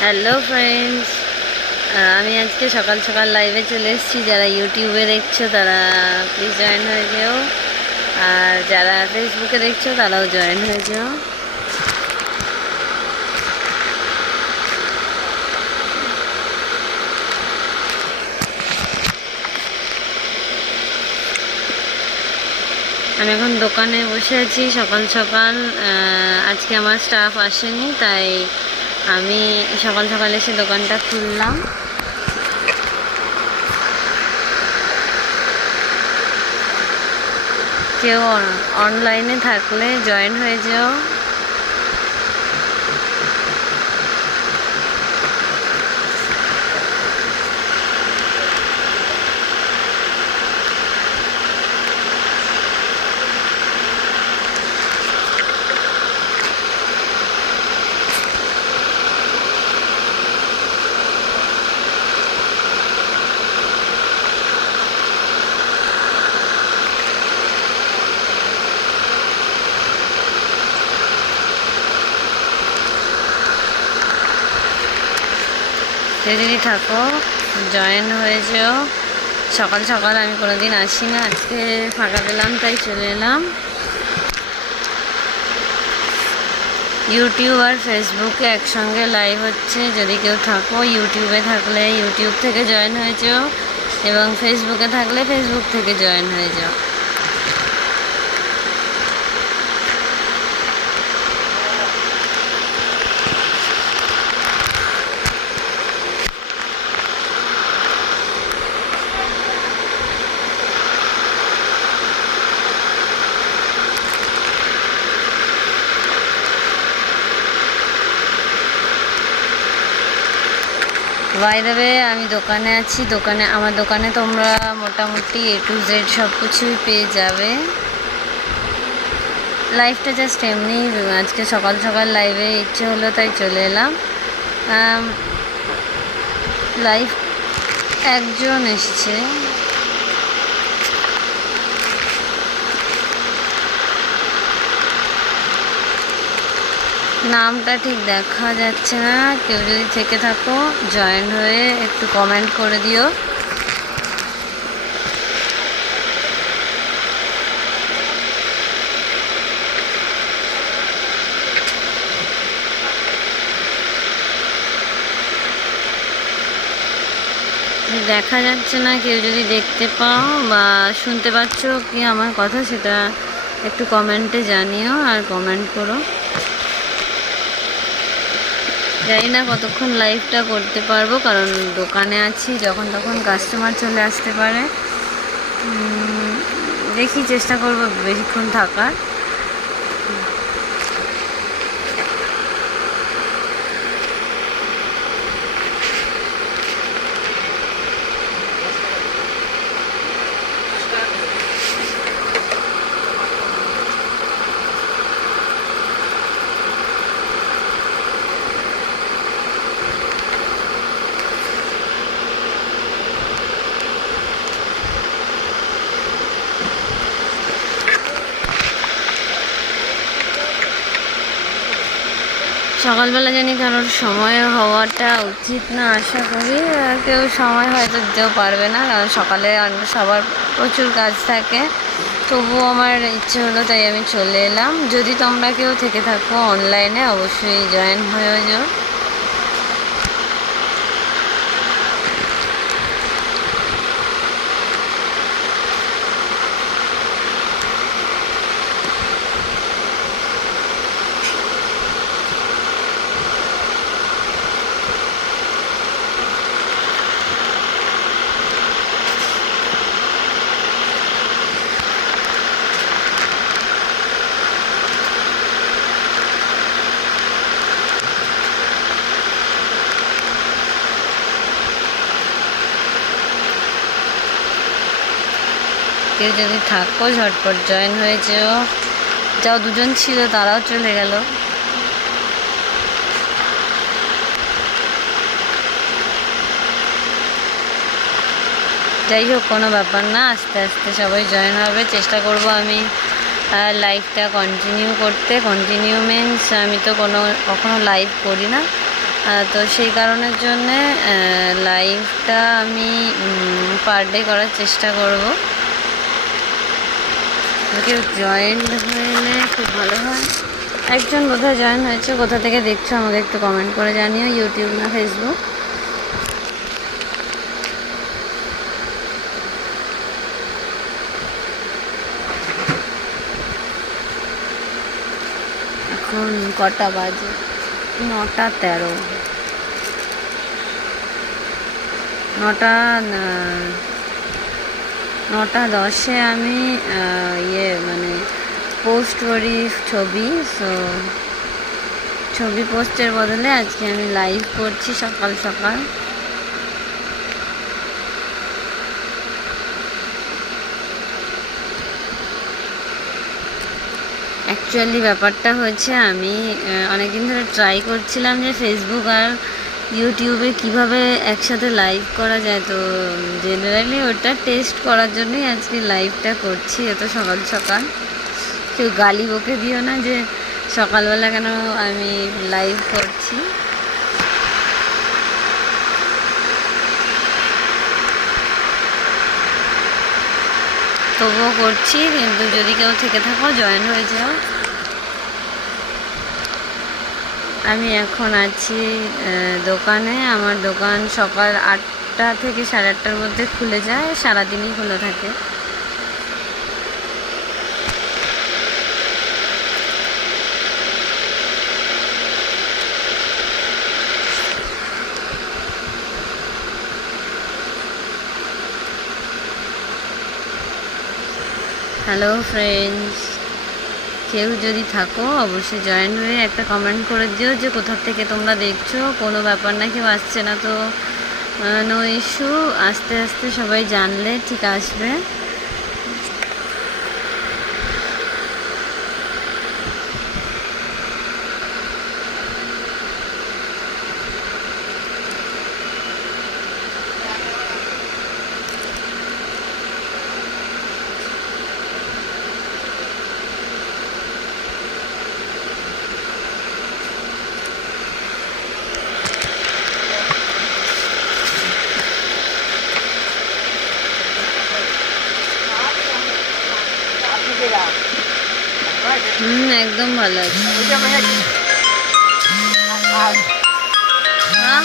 Hello friends, আমি আজকে সকাল সকাল লাইভে চলে এসেছি। যারা ইউটিউবে দেখছো তারা প্লিজ জয়েন হয়ে যেও, আর যারা ফেসবুকে দেখছো তারাও জয়েন হয়ে যেও। আমি এখন দোকানে বসে আছি সকাল সকাল। আজকে আমার স্টাফ আসেনি, তাই আমি সকাল সকাল এসে দোকানটা খুললাম। কেউ অনলাইনে থাকলে জয়েন হয়ে যেও। যদি থাকো জয়েন হয়ে যেও। সকাল সকাল আমি কোনোদিন আসি না, আজকে ফাঁকা পেলাম তাই চলে এলাম। ইউটিউব আর ফেসবুকে একসঙ্গে লাইভ হচ্ছে। যদি কেউ থাকো, ইউটিউবে থাকলে ইউটিউব থেকে জয়েন হয়ে যেও, এবং ফেসবুকে থাকলে ফেসবুক থেকে জয়েন হয়ে যাও। বাই দ্য ওয়ে, আমি দোকানে আছি। আমার দোকানে তোমরা মোটামুটি A to Z সব কিছুই পেয়ে যাবে। লাইভটা জাস্ট এমনি আজকে সকাল সকাল লাইভে ইচ্ছে হলো তাই চলে এলাম। লাইভ একজন এসছে, নামটা ঠিক দেখা যাচ্ছে না। কেউ যদি থেকে থাকো জয়েন হয়ে একটু কমেন্ট করে দিও। দেখা যাচ্ছে না, কেউ যদি দেখতে পাও বা শুনতে পাচ্ছ কি আমার কথা সেটা একটু কমেন্টে জানিও আর কমেন্ট করো। জানি না কতক্ষণ লাইভটা করতে পারবো, কারণ দোকানে আছি, যখন তখন কাস্টমার চলে আসতে পারে। দেখি, চেষ্টা করবো বেশিক্ষণ থাকার। সকালবেলা জানি কারোর সময় হওয়াটা উচিত না, আশা করি কেউ সময় হয়তো দিতেও পারবে না, কারণ সকালে সবার প্রচুর কাজ থাকে। তবুও আমার ইচ্ছে হলো তাই আমি চলে এলাম। যদি তোমরা কেউ থেকে থাকো অনলাইনে অবশ্যই জয়েন হয়ে যাও। কেউ যদি থাকো ঝটপট জয়েন হয়ে যেও। যাও, দুজন ছিল তারাও চলে গেল। যাই হোক, কোনো ব্যাপার না, আস্তে আস্তে সবাই জয়েন হবে। চেষ্টা করব আমি লাইভটা কন্টিনিউ করতে। কন্টিনিউ মিনস আমি তো কখনো লাইভ করি না, তো সেই কারণের জন্যে লাইভটা আমি পার ডে করার চেষ্টা করব। কেউ জয়েন হলে খুব ভালো হয়। একজন বোধহয় জয়েন হয়েছে, কোথা থেকে দেখছো আমাকে একটু কমেন্ট করে জানিও, ইউটিউব না ফেসবুক। এখন কটা বাজে? 9:13। 9:10 আমি মানে পোস্ট করি ছবি। সো ছবি পোস্টের বদলে আজকে আমি লাইভ করছি সকাল সকাল। অ্যাকচুয়ালি ব্যাপারটা হয়েছে, আমি অনেকদিন ধরে ট্রাই করছিলাম যে ফেসবুক আর ইউটিউবে কিভাবে একসাথে লাইভ করা যায়। তো জেনারেলি ওটা টেস্ট করার জন্যই আজকে লাইভটা করছি এত সকাল সকাল। কেউ গালি বকে দিও না যে সকালবেলা কেন আমি লাইভ করছি। তবুও করছি, কিন্তু যদি কেউ থেকে থাকো জয়েন হয়ে যাও। আমি এখন আছি দোকানে। আমার দোকান সকাল 8টা থেকে 8:30টার মধ্যে খুলে যায়, সারাদিনই খোলা থাকে। হ্যালো ফ্রেন্ডস, কেউ যদি থাকো অবশ্যই জয়েন হয়ে একটা কমেন্ট করে দিও যে কোথা থেকে তোমরা দেখছো। কোনো ব্যাপার না, কেউ আসছে না তো নো ইস্যু, আস্তে আস্তে সবাই জানলে ঠিক আসবে। একদম ভালো আছে। হ্যাঁ,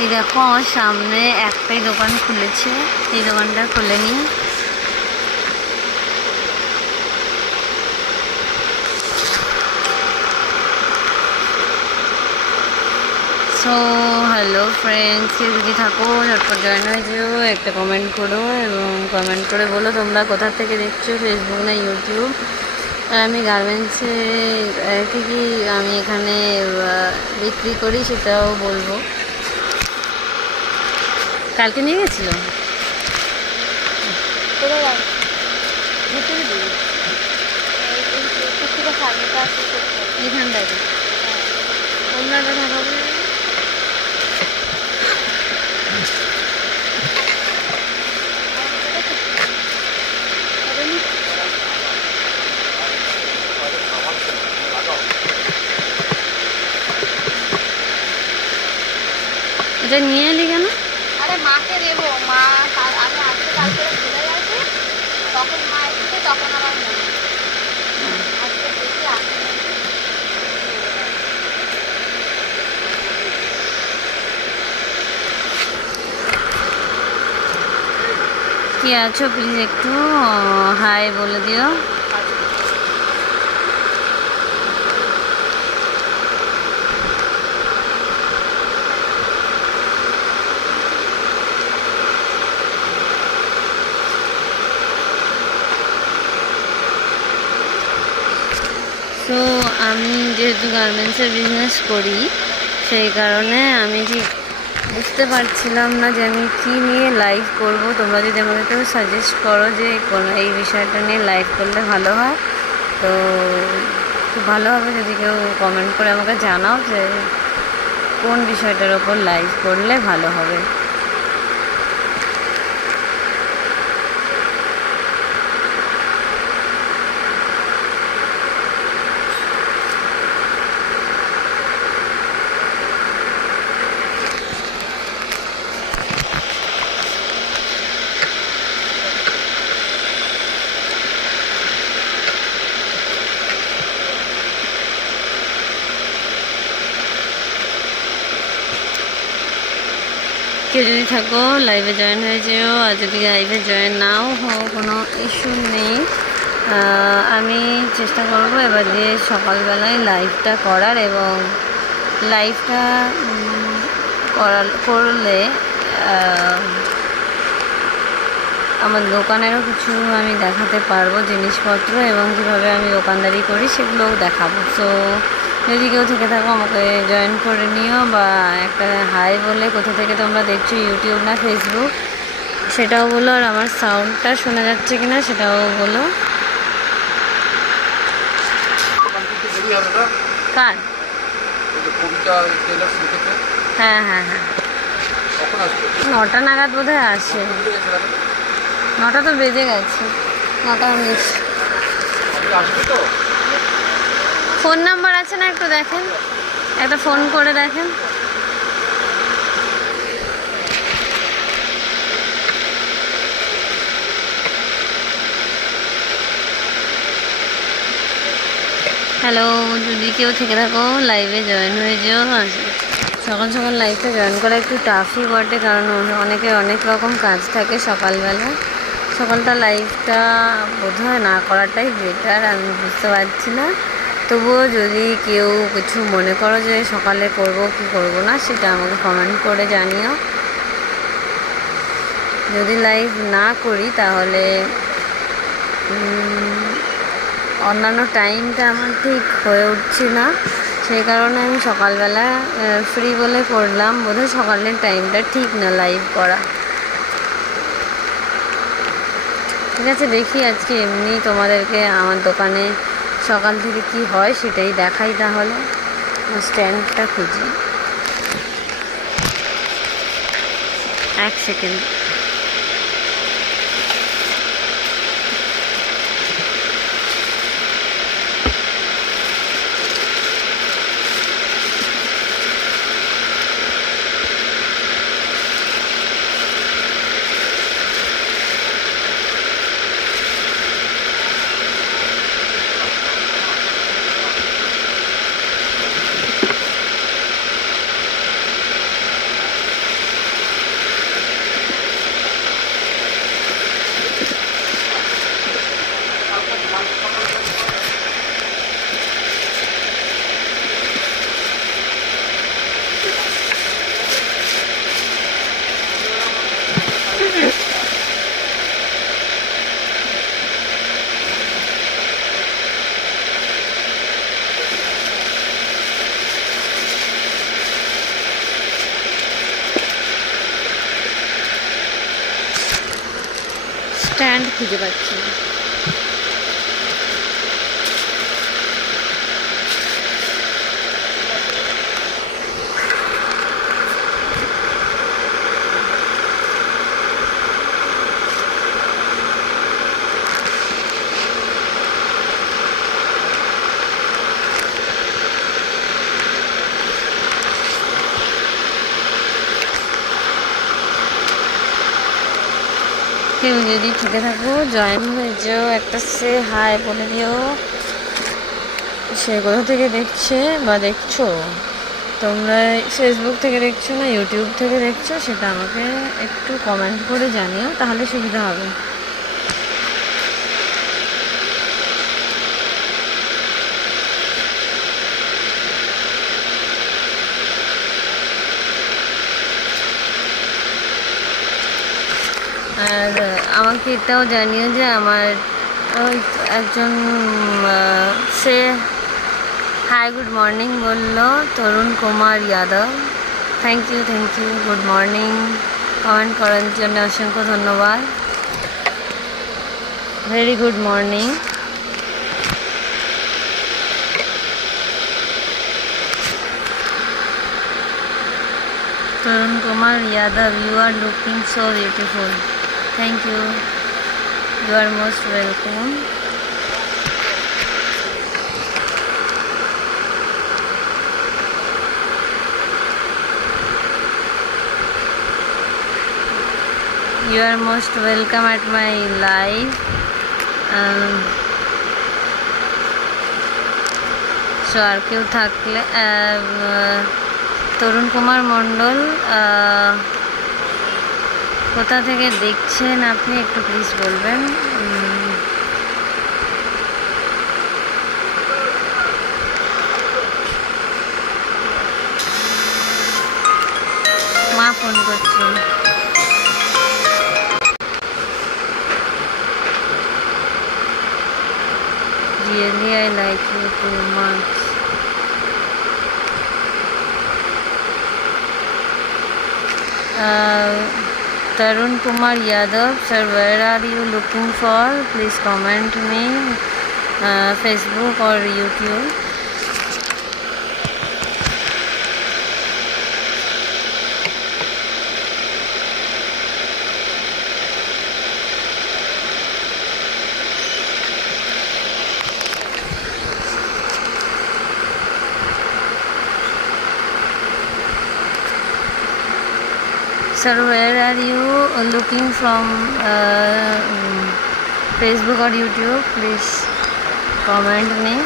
এই দেখো আমার সামনে একটাই দোকান খুলেছে, এই দোকানটা খুলেনি। সো হ্যালো ফ্রেন্ডস, কেউ যদি থাকো ঝটপট জয়েন হয়ে যেও, একটা কমেন্ট করো এবং কমেন্ট করে বলো তোমরা কোথা থেকে দেখছো, ফেসবুক না ইউটিউব। আর আমি গার্মেন্টসে কী কী আমি এখানে বিক্রি করি সেটাও বলবো। কালকে নিয়ে গেছিলো এইখানটায় তোমরা থাকাবে। এটা নিয়ে এলি কেন? আরে মাকে দেবো, মা আমি আজকে কালকে ভুলে গেছি, তখন মা এসেছে, তখন আমার মনে আজকে দেখি আসে। কি আছো প্লিজ একটু হাই বলে দিও। তো আমি যেহেতু গার্মেন্টসের বিজনেস করি, সেই কারণে আমি ঠিক বুঝতে পারছিলাম না যে আমি কী নিয়ে লাইভ করব। তোমরা যদি আমাকে কেউ সাজেস্ট করো যে কোনো এই বিষয়টা নিয়ে লাইভ করলে ভালো হয়, তো খুব ভালো হবে যদি কেউ কমেন্ট করে আমাকে জানাও যে কোন বিষয়টার ওপর লাইভ করলে ভালো হবে। কেউ যদি থাকো লাইভে জয়েন হয়ে যেও, আর যদি লাইভে জয়েন নাও হও কোনো ইস্যু নেই। আমি চেষ্টা করব এবার দিয়ে সকালবেলায় লাইভটা করার, এবং লাইভটা করলে আমার দোকানেরও কিছু আমি দেখাতে পারবো জিনিসপত্র, এবং কীভাবে আমি দোকানদারি করি সেগুলোও দেখাবো। সো যদি কেউ থেকে থাকো আমাকে জয়েন করে নিও, বা একটা হাই বলে কোথা থেকে তোমরা দেখছো, ইউটিউব না ফেসবুক, সেটাও বলো। আর আমার সাউন্ডটা শোনা যাচ্ছে কিনা সেটাও বলো। কার? হ্যাঁ হ্যাঁ হ্যাঁ, 9টা নাগাদ বোধহয় আসে। 9টা তো বেজে গেছে, 9টা 19। ফোন নাম্বার আছে না, একটু দেখেন, একটা ফোন করে দেখেন। হ্যালো, যদি কেউ থেকে থাকো লাইভে জয়েন হয়ে যেও। সকাল সকাল লাইভটা জয়েন করা একটু টাফই বটে, কারণ অনেকের অনেক রকম কাজ থাকে সকালবেলা। সকালটা লাইভটা বোধহয় না করাটাই বেটার, আমি বুঝতে পারছি না। তবুও যদি কেউ কিছু মনে করো যে সকালে করব কি করব না, সেটা আমাকে কমেন্ট করে জানিও। যদি লাইভ না করি তাহলে অন্যান্য টাইমটা আমার ঠিক হয়ে উঠছে না, সেই কারণে আমি সকালবেলা ফ্রি বলে করলাম। বোধহয় সকালের টাইমটা ঠিক না লাইভ করা। ঠিক আছে, দেখি আজকে এমনি তোমাদেরকে আমার দোকানে সকাল থেকে কি হয় সেটাই দেখাই। তাহলে স্ট্যান্ডটা খুঁজি, 1 সেকেন্ড। স্ট্যান্ড খুঁজে পাচ্ছি না। কেউ যদি থেকে থাকো জয়েন হয়ে যেও, একটা সে হাই বলে দিও। সে কোথা থেকে দেখছে বা দেখছো, তোমরা ফেসবুক থেকে দেখছো না ইউটিউব থেকে দেখছো, সেটা আমাকে একটু কমেন্ট করে জানিও, তাহলে সুবিধা হবে। আর আমাকে এটাও জানিও যে আমার ওই একজন সে হাই গুড মর্নিং বললো, Tarun Kumar Yadav. Thank you good morning comment করার জন্য অসংখ্য ধন্যবাদ। Very good morning. Tarun Kumar Yadav, you are looking so beautiful. Thank you. You are most welcome. You are most welcome at my live. So আর কেউ থাকলে তরুণ কুমার মণ্ডল কোথা থেকে দেখছেন আপনি একটু প্লিজ বলবেন। মা ফোন করছে। Really, I like you too much. Tarun Kumar Yadav, sir, where are you looking for? Please comment me, Facebook or YouTube. Sir, where are you looking from? Facebook or YouTube? Please comment me.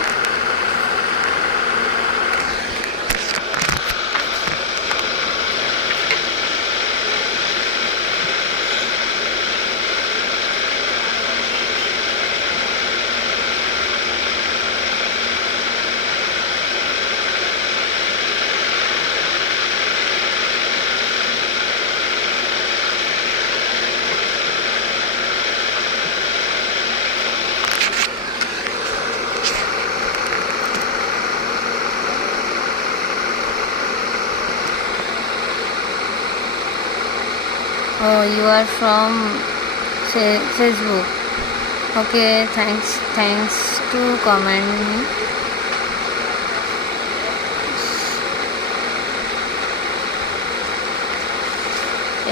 Oh, you are from Facebook. Okay, thanks to comment me.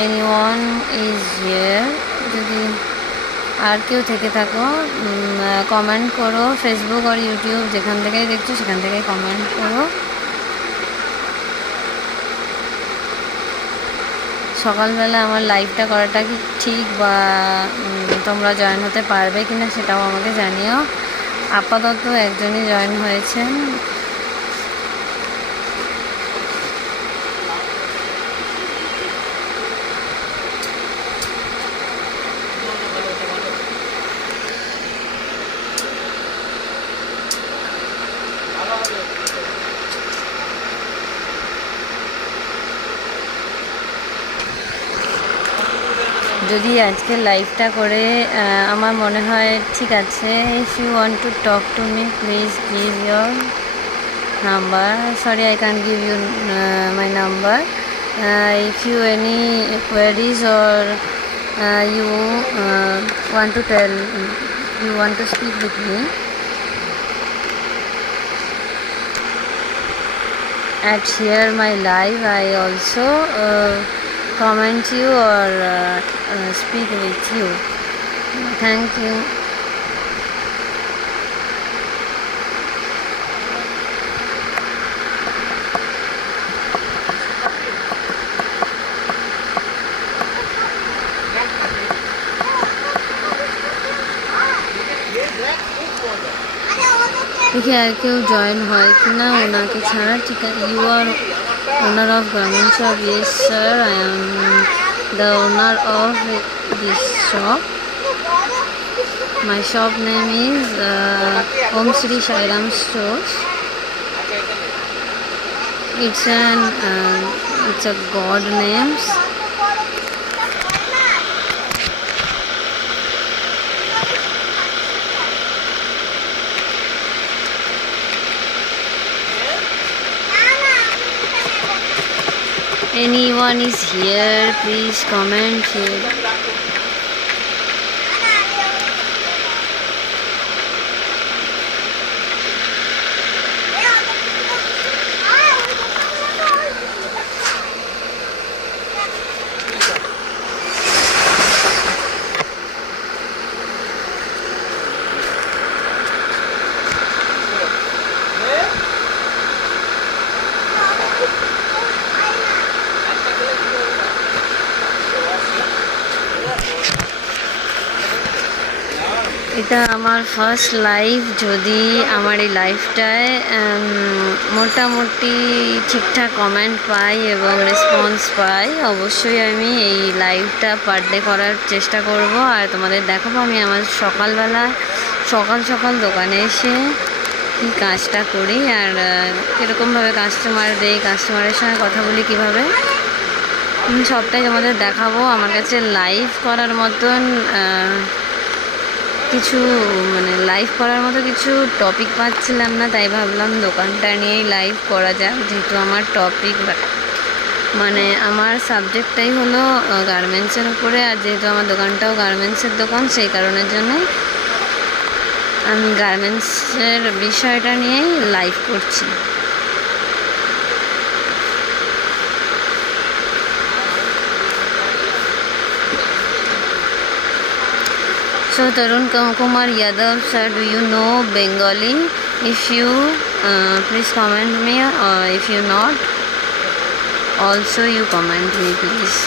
Anyone is here? যদি আর কেউ থেকে থাকো comment করো, Facebook আর YouTube যেখান থেকেই দেখছো সেখান থেকেই কমেন্ট করো। সকালবেলা আমার লাইভটা করাটা কি ঠিক, বা তোমরা জয়েন হতে পারবে কিনা সেটাও আমাকে জানিও। আপাতত একজনই জয়েন হয়েছেন। যদি আজকে লাইভটা করে আমার মনে হয় ঠিক আছে। If you want to talk to me please give your number. Sorry, I can give you my number. If you any queries or you want to tell, you want to speak with me at share my live, I also comment you or speak with you. Thank you. দেখি আর কেউ join হয় কিনা ওনাকে ছাড়া। ঠিক আছে, you are owner of garment shop? Yes sir, I am the owner of this shop. My shop name is Om Shri Sai Ram Stores. It's a god names. Anyone is here, please comment here. এটা আমার first live. যদি আমার এই লাইভটায় মোটামুটি ঠিকঠাক comment পাই এবং response পাই, অবশ্যই আমি এই লাইভটা পার ডে করার চেষ্টা করব আর তোমাদের দেখাবো আমি আমার সকালবেলায় সকাল সকাল দোকানে এসে কী কাজটা করি আর কীরকমভাবে কাস্টমার দেই, কাস্টমারের সঙ্গে কথা বলি কীভাবে, সবটাই তোমাদের দেখাবো। আমার কাছে লাইভ করার মতন কিছু মানে লাইভ করার মতো কিছু টপিক পাচ্ছিলাম না, তাই ভাবলাম দোকানটা নিয়েই লাইভ করা যাক। যেহেতু আমার টপিক মানে আমার সাবজেক্টটাই হলো গার্মেন্টসের উপরে, আর যেহেতু আমার দোকানটাও গার্মেন্টসের দোকান, সেই কারণের জন্যই আমি গার্মেন্টসের বিষয়টা নিয়েই লাইভ করছি। So Tarun Kumar Yadav sir, do you know Bengali? If you please comment me, or if you not, also you comment me please.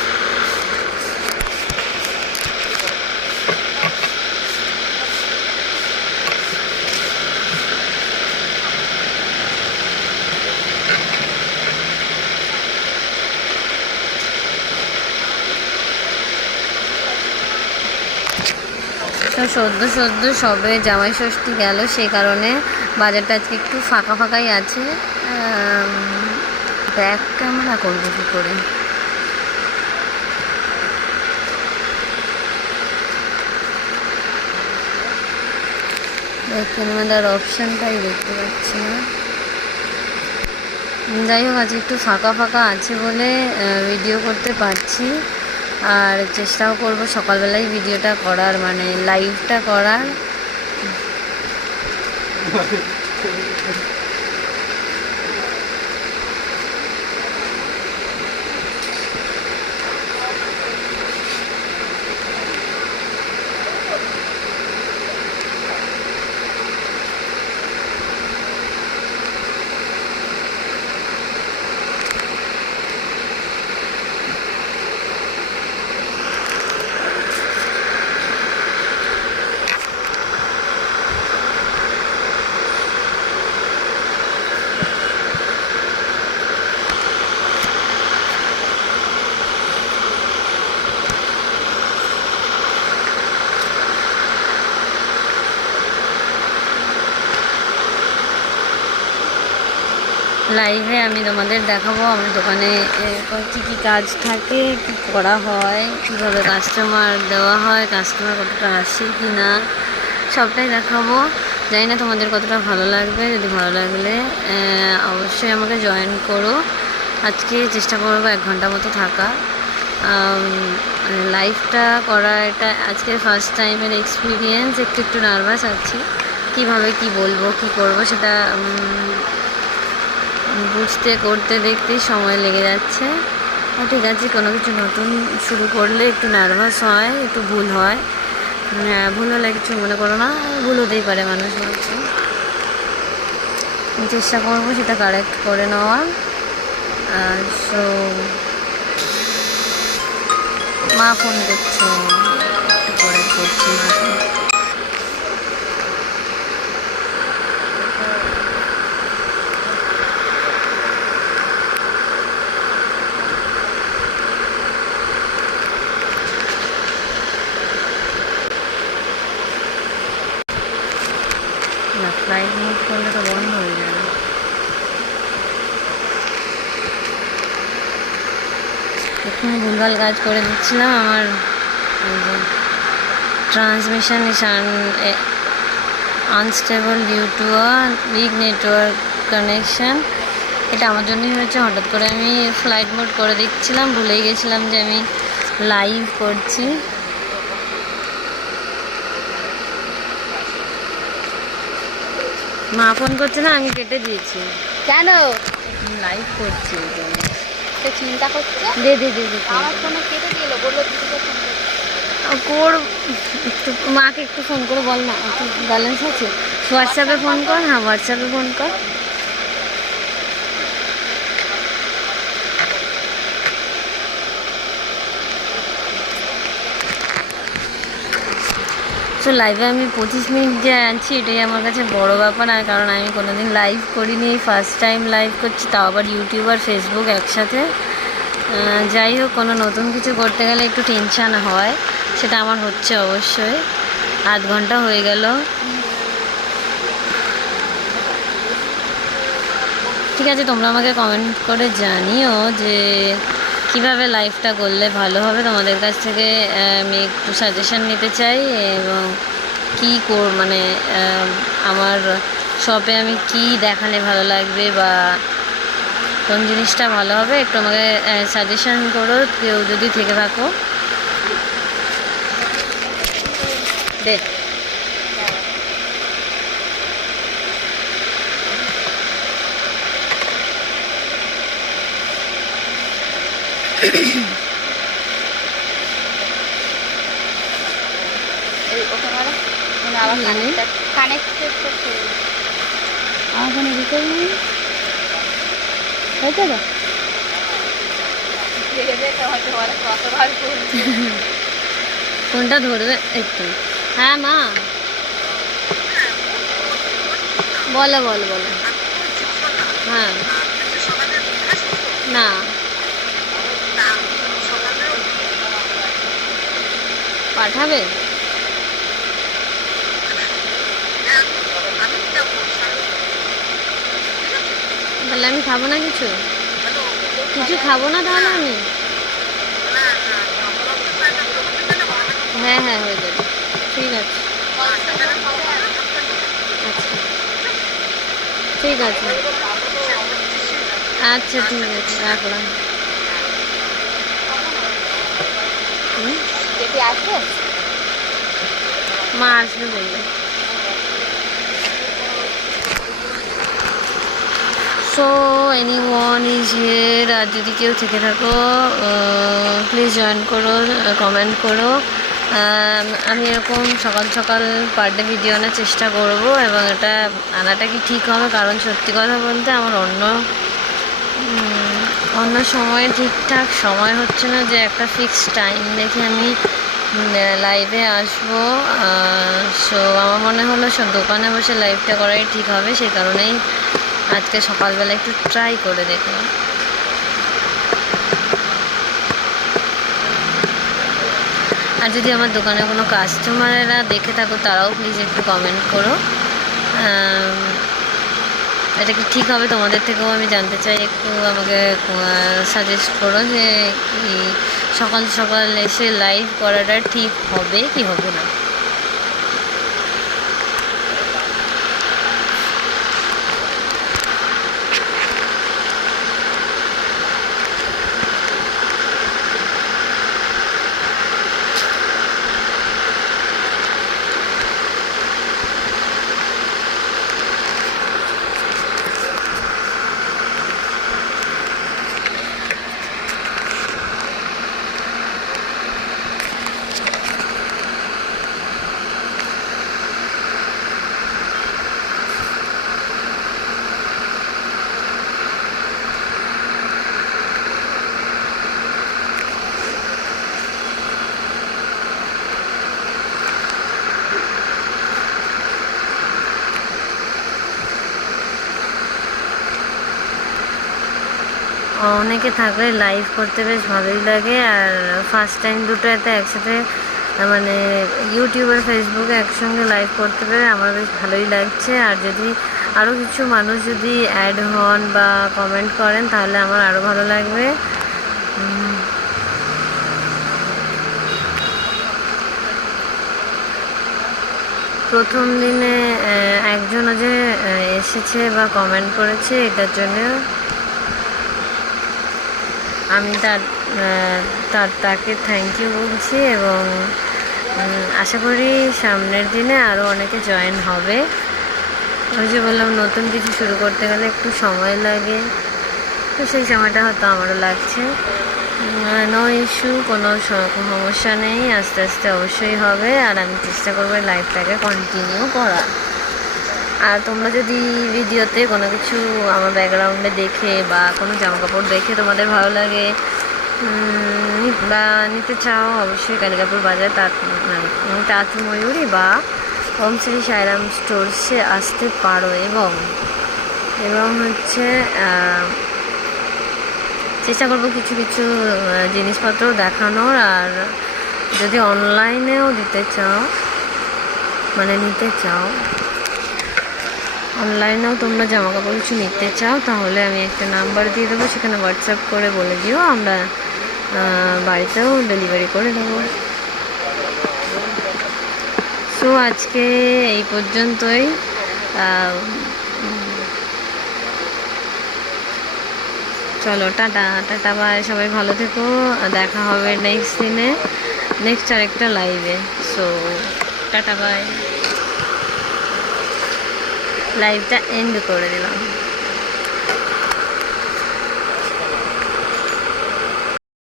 তো সদ্য সবে জামাই ষষ্ঠী গেল, সেই কারণে বাজারটা আজকে একটু ফাঁকা ফাঁকাই আছে। ব্যাক ক্যামেরা করবো কী করে, ব্যাক ক্যামেরার অপশানটাই দেখতে পাচ্ছি না। যাই হোক, আজকে একটু ফাঁকা ফাঁকা আছে বলে ভিডিও করতে পারছি, আর চেষ্টাও করব সকালবেলায় ভিডিওটা করার, মানে লাইভটা করার। লাইভে আমি তোমাদের দেখাবো আমার দোকানে কী কী কাজ থাকে, কী করা হয়, কীভাবে কাস্টমার দেওয়া হয়, কাস্টমার কতটা আসে কি না, সবটাই দেখাবো। জানি না তোমাদের কতটা ভালো লাগবে। যদি ভালো লাগলে অবশ্যই আমাকে জয়েন করো। আজকে চেষ্টা করবো 1 ঘন্টা মতো থাকা। লাইভটা করা এটা আজকের ফার্স্ট টাইমের এক্সপিরিয়েন্স। একটু নার্ভাস আছি, কীভাবে কি বলবো কি করব সেটা বুঝতে করতে দেখতেই সময় লেগে যাচ্ছে। ঠিক আছে, কোনো কিছু নতুন শুরু করলে একটু নার্ভাস হয়, একটু ভুল হয়। হ্যাঁ, ভুল হলে কিছু মনে করো না, ভুল হতেই পারে, মানুষ বলছে। চেষ্টা করবো সেটা কারেক্ট করে নেওয়ার। সো মা ফোন করছো, পরে করছি মাকে। না, ফ্লাইট মোড করলে তো বন্ধ হয়ে যাবে। এখানে ভুলভাল কাজ করে দিচ্ছিলাম। আমার transmission is unstable due to a weak network connection. এটা আমার জন্যই হয়েছে। হঠাৎ করে আমি ফ্লাইট মোড করে দিচ্ছিলাম, ভুলেই গেছিলাম যে আমি লাইভ করছি। মা ফোন করছে না, আমি কেটে দিয়েছি। কেন লাইভ করছি তো চিন্তা করছে? দে দে দে দে আমার ফোনে কেটে দিল, বললো দিদিকে ফোন কর। একটু মাকে একটু ফোন করে বল না, একটু ব্যালেন্স আছে। হোয়াটসঅ্যাপে ফোন কর। হ্যাঁ, হোয়াটসঅ্যাপে ফোন কর। তো লাইভে আমি 25 মিনিট যে আনছি এটাই আমার কাছে বড় ব্যাপার। আর কারণ আমি কোনোদিন লাইভ করিনি, ফার্স্ট টাইম লাইভ করছি, তাও আবার ইউটিউব আর ফেসবুক একসাথে। যাই হোক, কোনো নতুন কিছু করতে গেলে একটু টেনশান হয়, সেটা আমার হচ্ছে অবশ্যই। আধ ঘন্টা হয়ে গেল। ঠিক আছে, তোমরা আমাকে কমেন্ট করে জানিও যে কিভাবে লাইভটা করলে ভালো হবে। তোমাদের কাছ থেকে আমি একটু সাজেশান নিতে চাই, এবং কী মানে আমার শপে আমি কি দেখালে ভালো লাগবে বা কোন জিনিসটা ভালো হবে, একটু আমাকে সাজেশান করো কেউ যদি থেকে থাকো। দে ওখানে আবার কানেক্টেড করতে আমার ফোনে রিচার্জ নেই, হয়েছে তো? কোনটা ধরবে একটু? হ্যাঁ মা, বলো বলো বলো। হ্যাঁ, না পাঠাবে, তাহলে আমি খাবো না, কিছু কিছু খাবো না তাহলে আমি। হ্যাঁ হ্যাঁ, হয়ে যাবে, ঠিক আছে। আচ্ছা ঠিক আছে, আচ্ছা ঠিক আছে, রাখলাম। যেটি আসবে মা আসবে বলবে। So anyone is here. আর যদি কেউ থেকে থাকো প্লিজ জয়েন করো, কমেন্ট করো। আমি এরকম সকাল সকাল পার ডে ভিডিও আনার চেষ্টা করব, এবং এটা আনাটা কি ঠিক হবে, কারণ সত্যি কথা বলতে আমার অন্য সময়ে ঠিকঠাক সময় হচ্ছে না যে একটা ফিক্সড টাইম দেখে আমি লাইভে আসবো। সো আমার মনে হলো সব দোকানে বসে লাইভটা করাই ঠিক হবে, সেই কারণেই আজকে সকালবেলা একটু ট্রাই করে দেখলাম। আর যদি আমার দোকানে কোনো কাস্টমারেরা দেখে থাকো তারাও প্লিজ একটু কমেন্ট করো, এটা কি ঠিক হবে তোমাদের থেকেও আমি জানতে চাই। একটু আমাকে সাজেস্ট করো যে সকাল সকাল এসে লাইভ করাটা ঠিক হবে কি হবে না। অনেকে থাকলে লাইভ করতে বেশ ভালোই লাগে। আর ফার্স্ট টাইম দুটো এত একসাথে মানে ইউটিউব আর ফেসবুকে একসঙ্গে লাইভ করতে পেরে আমার বেশ ভালোই লাগছে। আর যদি আরও কিছু মানুষ যদি অ্যাড হন বা কমেন্ট করেন তাহলে আমার আরও ভালো লাগবে। প্রথম দিনে একজনও যে এসেছে বা কমেন্ট করেছে, এটার জন্য আমি তাকে থ্যাংক ইউ বলছি, এবং আশা করি সামনের দিনে আরও অনেকে জয়েন হবে। ওই যে বললাম, নতুন কিছু শুরু করতে গেলে একটু সময় লাগে, তো সেই সময়টা হয়তো আমারও লাগছে। নো ইস্যু, কোনো সমস্যা নেই, আস্তে আস্তে অবশ্যই হবে। আর আমি চেষ্টা করবো লাইফটাকে কন্টিনিউ করার। আর তোমরা যদি ভিডিওতে কোনো কিছু আমার ব্যাকগ্রাউন্ডে দেখে বা কোনো জামাকাপড় দেখে তোমাদের ভালো লাগে বা নিতে চাও, অবশ্যই কালিকাপুর বাজার তার তাঁতি ময়ূরী বা ওম শ্রী সাইরাম স্টোরসে আসতে পারো। এবং হচ্ছে চেষ্টা করবো কিছু কিছু জিনিসপত্র দেখানোর। আর যদি অনলাইনেও দিতে চাও, মানে নিতে চাও, অনলাইনেও তোমরা জামা কাপড় কিছু নিতে চাও, তাহলে আমি একটা নাম্বার দিয়ে দেবো, সেখানে হোয়াটসঅ্যাপ করে বলে দিও, আমরা বাড়িতেও ডেলিভারি করে দেবো। সো আজকে এই পর্যন্তই। চলো টাটা টাটা বাই, সবাই ভালো থেকো। দেখা হবে নেক্সট দিনে, নেক্সট আরেকটা লাইভে। সো টাটা বাই, লাইভটা এন্ড করে দিলাম।